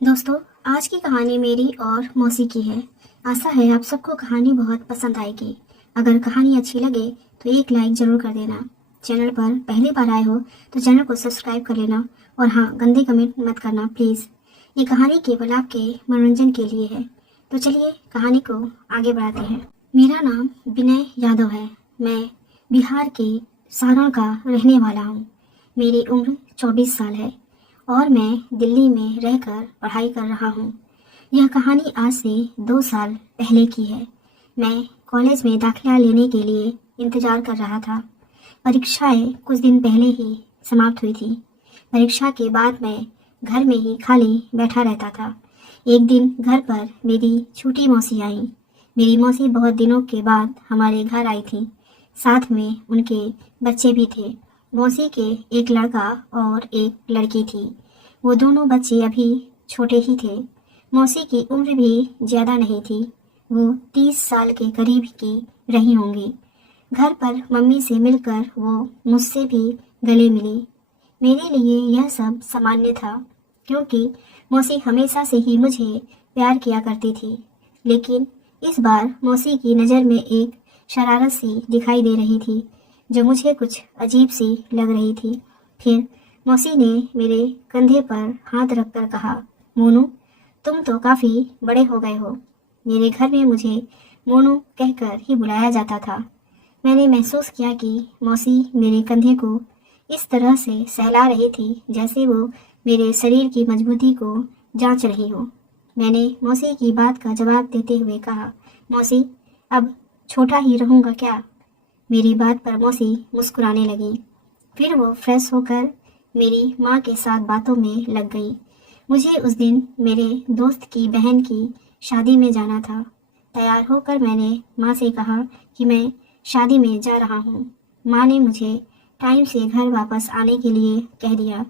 दोस्तों, आज की कहानी मेरी और मौसी की है। आशा है आप सबको कहानी बहुत पसंद आएगी। अगर कहानी अच्छी लगे तो एक लाइक ज़रूर कर देना। चैनल पर पहली बार आए हो तो चैनल को सब्सक्राइब कर लेना और हाँ, गंदे कमेंट मत करना प्लीज़। ये कहानी केवल आपके मनोरंजन के लिए है। तो चलिए कहानी को आगे बढ़ाते हैं। मेरा नाम विनय यादव है। मैं बिहार के सारण का रहने वाला हूँ। मेरी उम्र 24 साल है और मैं दिल्ली में रहकर पढ़ाई कर रहा हूँ। यह कहानी आज से 2 साल पहले की है। मैं कॉलेज में दाखिला लेने के लिए इंतज़ार कर रहा था। परीक्षाएं कुछ दिन पहले ही समाप्त हुई थी। परीक्षा के बाद मैं घर में ही खाली बैठा रहता था। एक दिन घर पर मेरी छोटी मौसी आई। मेरी मौसी बहुत दिनों के बाद हमारे घर आई थी। साथ में उनके बच्चे भी थे। मौसी के एक लड़का और एक लड़की थी। वो दोनों बच्चे अभी छोटे ही थे। मौसी की उम्र भी ज़्यादा नहीं थी। वो 30 साल के करीब की रही होंगी। घर पर मम्मी से मिलकर वो मुझसे भी गले मिली। मेरे लिए यह सब सामान्य था क्योंकि मौसी हमेशा से ही मुझे प्यार किया करती थी। लेकिन इस बार मौसी की नज़र में एक शरारत सी दिखाई दे रही थी जो मुझे कुछ अजीब सी लग रही थी। फिर मौसी ने मेरे कंधे पर हाथ रखकर कहा, मोनू, तुम तो काफ़ी बड़े हो गए हो। मेरे घर में मुझे मोनू कहकर ही बुलाया जाता था। मैंने महसूस किया कि मौसी मेरे कंधे को इस तरह से सहला रही थी जैसे वो मेरे शरीर की मजबूती को जांच रही हो। मैंने मौसी की बात का जवाब देते हुए कहा, मौसी, अब छोटा ही रहूँगा क्या? मेरी बात पर मौसी मुस्कुराने लगी। फिर वो फ्रेश होकर मेरी माँ के साथ बातों में लग गई। मुझे उस दिन मेरे दोस्त की बहन की शादी में जाना था। तैयार होकर मैंने माँ से कहा कि मैं शादी में जा रहा हूँ। माँ ने मुझे टाइम से घर वापस आने के लिए कह दिया।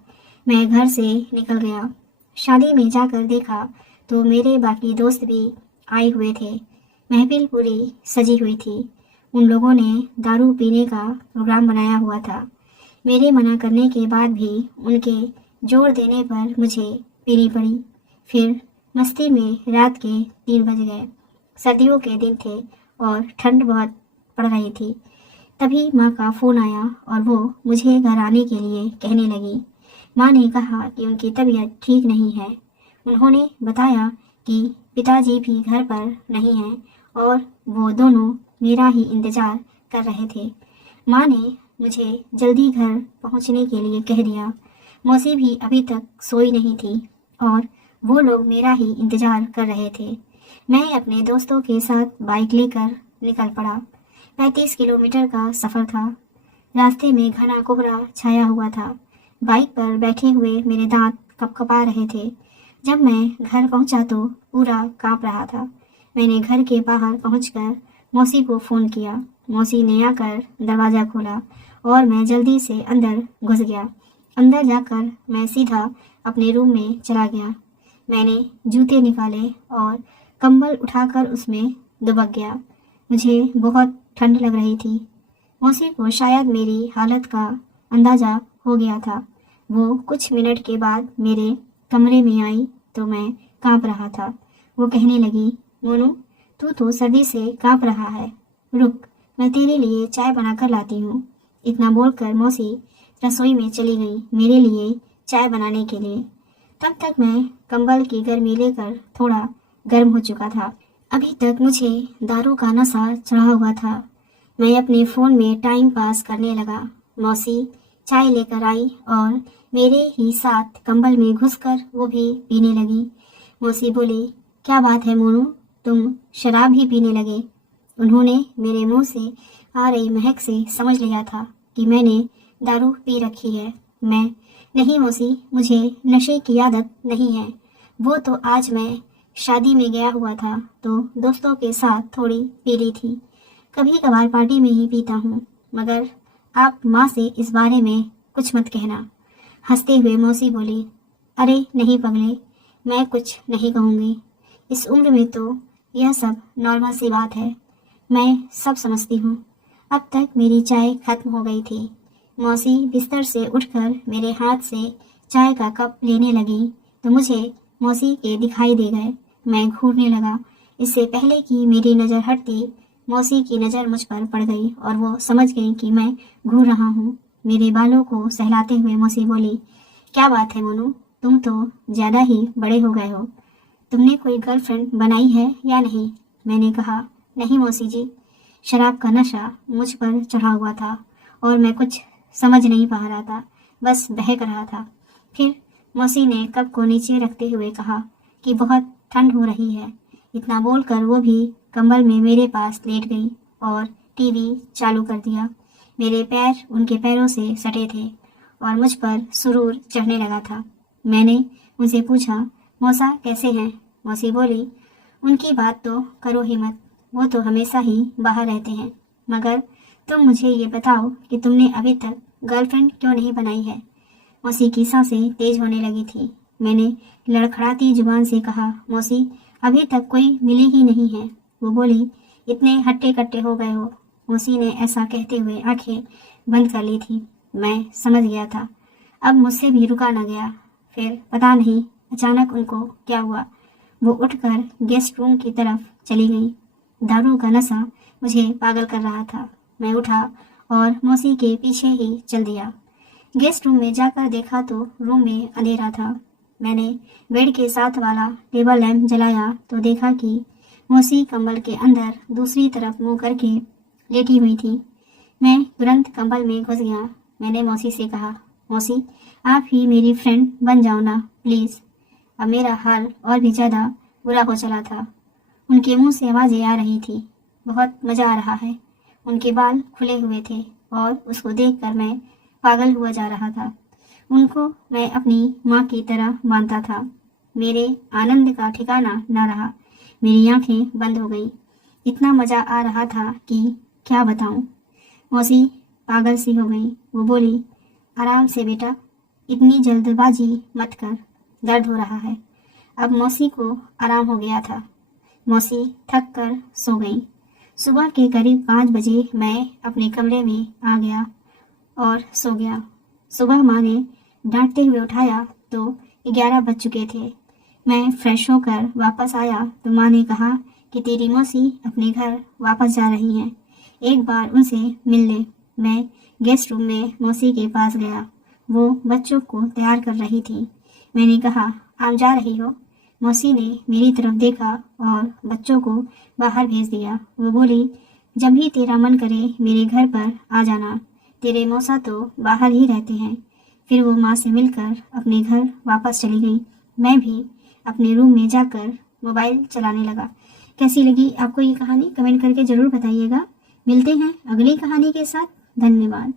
मैं घर से निकल गया। शादी में जाकर देखा तो मेरे बाकी दोस्त भी आए हुए थे। महफिल पूरी सजी हुई थी। उन लोगों ने दारू पीने का प्रोग्राम बनाया हुआ था। मेरे मना करने के बाद भी उनके जोर देने पर मुझे पीनी पड़ी। फिर मस्ती में रात के 3 बज गए। सर्दियों के दिन थे और ठंड बहुत पड़ रही थी। तभी माँ का फ़ोन आया और वो मुझे घर आने के लिए कहने लगी। माँ ने कहा कि उनकी तबीयत ठीक नहीं है। उन्होंने बताया कि पिताजी भी घर पर नहीं हैं और वो दोनों मेरा ही इंतज़ार कर रहे थे। माँ ने मुझे जल्दी घर पहुँचने के लिए कह दिया। मौसी भी अभी तक सोई नहीं थी और वो लोग मेरा ही इंतज़ार कर रहे थे। मैं अपने दोस्तों के साथ बाइक लेकर निकल पड़ा। 35 किलोमीटर का सफ़र था। रास्ते में घना कोहरा छाया हुआ था। बाइक पर बैठे हुए मेरे दांत कपकपा रहे थे। जब मैं घर पहुंचा तो पूरा कांप रहा था। मैंने घर के बाहर पहुंचकर मौसी को फ़ोन किया। मौसी ने आकर दरवाज़ा खोला और मैं जल्दी से अंदर घुस गया। अंदर जाकर मैं सीधा अपने रूम में चला गया। मैंने जूते निकाले और कंबल उठाकर उसमें दुबक गया। मुझे बहुत ठंड लग रही थी। मौसी को शायद मेरी हालत का अंदाज़ा हो गया था। वो कुछ मिनट के बाद मेरे कमरे में आई तो मैं कांप रहा था। वो कहने लगी, मोनू, तू तो सर्दी से कांप रहा है। रुक, मैं तेरे लिए चाय बनाकर लाती हूँ। इतना बोलकर मौसी रसोई में चली गई मेरे लिए चाय बनाने के लिए। तब तक मैं कंबल की गर्मी लेकर थोड़ा गर्म हो चुका था। अभी तक मुझे दारू का नशा चढ़ा हुआ था। मैं अपने फ़ोन में टाइम पास करने लगा। मौसी चाय लेकर आई और मेरे ही साथ कंबल में घुसकर वो भी पीने लगी। मौसी बोली, क्या बात है मोनू, तुम शराब भी पीने लगे? उन्होंने मेरे मुंह से आ रही महक से समझ लिया था कि मैंने दारू पी रखी है। मैं, नहीं मौसी, मुझे नशे की आदत नहीं है। वो तो आज मैं शादी में गया हुआ था तो दोस्तों के साथ थोड़ी पी ली थी। कभी कभार पार्टी में ही पीता हूँ, मगर आप माँ से इस बारे में कुछ मत कहना। हंसते हुए मौसी बोली, अरे नहीं पगले, मैं कुछ नहीं कहूँगी। इस उम्र में तो यह सब नॉर्मल सी बात है। मैं सब समझती हूँ। अब तक मेरी चाय खत्म हो गई थी। मौसी बिस्तर से उठकर मेरे हाथ से चाय का कप लेने लगी तो मुझे मौसी के दिखाई दे गए। मैं घूरने लगा। इससे पहले कि मेरी नज़र हटती, मौसी की नज़र मुझ पर पड़ गई और वो समझ गई कि मैं घूर रहा हूँ। मेरे बालों को सहलाते हुए मौसी बोली, क्या बात है मोनू, तुम तो ज़्यादा ही बड़े हो गए हो। तुमने कोई गर्लफ्रेंड बनाई है या नहीं? मैंने कहा, नहीं मौसी जी, शराब का नशा मुझ पर चढ़ा हुआ था और मैं कुछ समझ नहीं पा रहा था, बस बहक रहा था। फिर मौसी ने कप को नीचे रखते हुए कहा कि बहुत ठंड हो रही है। इतना बोलकर वो भी कंबल में मेरे पास लेट गई और टीवी चालू कर दिया। मेरे पैर उनके पैरों से सटे थे और मुझ पर सुरूर चढ़ने लगा था। मैंने उनसे पूछा, मौसा कैसे हैं? मौसी बोली, उनकी बात तो करो ही मत, वो तो हमेशा ही बाहर रहते हैं। मगर तुम मुझे ये बताओ कि तुमने अभी तक गर्लफ्रेंड क्यों नहीं बनाई है? मौसी की सांसें तेज होने लगी थी। मैंने लड़खड़ाती जुबान से कहा, मौसी अभी तक कोई मिली ही नहीं है। वो बोली, इतने हट्टे कट्टे हो गए हो। मौसी ने ऐसा कहते हुए आंखें बंद कर ली थी। मैं समझ गया था, अब मुझसे भी रुका न गया। फिर पता नहीं अचानक उनको क्या हुआ, वो उठकर गेस्ट रूम की तरफ चली गई। दारू का नशा मुझे पागल कर रहा था। मैं उठा और मौसी के पीछे ही चल दिया। गेस्ट रूम में जाकर देखा तो रूम में अंधेरा था। मैंने बेड के साथ वाला टेबल लैंप जलाया तो देखा कि मौसी कंबल के अंदर दूसरी तरफ मुंह करके लेटी हुई थी। मैं तुरंत कंबल में घुस गया। मैंने मौसी से कहा, मौसी आप ही मेरी फ्रेंड बन जाओ ना प्लीज़। अब मेरा हाल और भी ज़्यादा बुरा हो चला था। उनके मुंह से आवाज़ें आ रही थी, बहुत मज़ा आ रहा है। उनके बाल खुले हुए थे और उसको देखकर मैं पागल हुआ जा रहा था। उनको मैं अपनी माँ की तरह मानता था। मेरे आनंद का ठिकाना न रहा। मेरी आंखें बंद हो गई। इतना मज़ा आ रहा था कि क्या बताऊं। मौसी पागल सी हो गई। वो बोली, आराम से बेटा, इतनी जल्दबाजी मत कर, दर्द हो रहा है। अब मौसी को आराम हो गया था। मौसी थक कर सो गई। सुबह के करीब 5 बजे मैं अपने कमरे में आ गया और सो गया। सुबह माँ ने डांटते हुए उठाया तो 11 बज चुके थे। मैं फ्रेश होकर वापस आया तो माँ ने कहा कि तेरी मौसी अपने घर वापस जा रही हैं, एक बार उनसे मिल ले। मैं गेस्ट रूम में मौसी के पास गया। वो बच्चों को तैयार कर रही थी। मैंने कहा, आप जा रही हो? मौसी ने मेरी तरफ देखा और बच्चों को बाहर भेज दिया। वो बोली, जब भी तेरा मन करे मेरे घर पर आ जाना, तेरे मौसा तो बाहर ही रहते हैं। फिर वो माँ से मिलकर अपने घर वापस चली गई। मैं भी अपने रूम में जाकर मोबाइल चलाने लगा। कैसी लगी आपको ये कहानी कमेंट करके ज़रूर बताइएगा। मिलते हैं अगली कहानी के साथ। धन्यवाद।